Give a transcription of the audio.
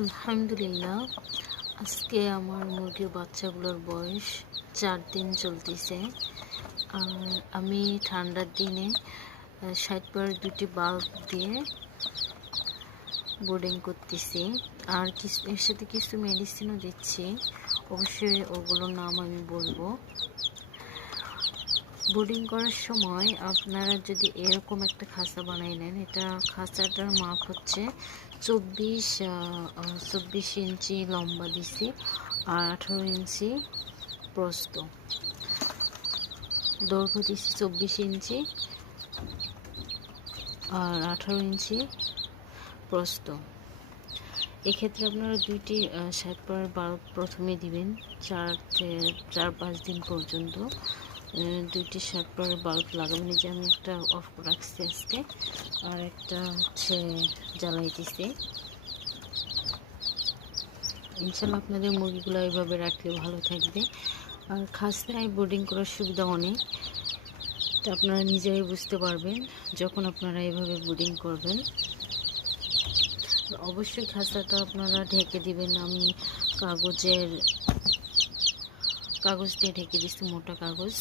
আলহামদুলিল্লাহ, আজকে আমার মুরগির বাচ্চাগুলোর বয়স 4 দিন চলতেছে। আর আমি ঠান্ডার দিনে 60 দুটি বাল্ব দিয়ে বোর্ডিং করতেছি। আর এর সাথে কিছু মেডিসিনও দিচ্ছি, অবশ্যই ওগুলোর নাম আমি বলবো। বোর্ডিং করার সময় আপনারা যদি এরকম একটা খাঁচা বানাই নেন, এটা খাঁচাটার মাপ হচ্ছে 24 ইঞ্চি লম্বা দিছি আর 18 ইঞ্চি প্রস্থ। দৈর্ঘ্য দিছি 24 ইঞ্চি আর 18 ইঞ্চি প্রস্থ। এক্ষেত্রে আপনারা দুইটি 60 বাল্ব প্রথমে দিবেন 4-5 দিন পর্যন্ত। দুইটি 60 বাল্ব লাগাবেন। যে আমি একটা অফ রাখছি আজকে, আর একটা হচ্ছে জ্বালাইতেছি। ইনশাল্লাহ আপনাদের মুরগিগুলো এইভাবে রাখলে ভালো থাকবে। আর খাঁচায় বোর্ডিং করার সুবিধা অনেক, তা আপনারা নিজেরাই বুঝতে পারবেন যখন আপনারা এইভাবে বোর্ডিং করবেন। অবশ্যই খাঁচাটা আপনারা ঢেকে দিবেন। আমি কাগজ দিয়ে ঢেকে দিচ্ছি, মোটা কাগজ।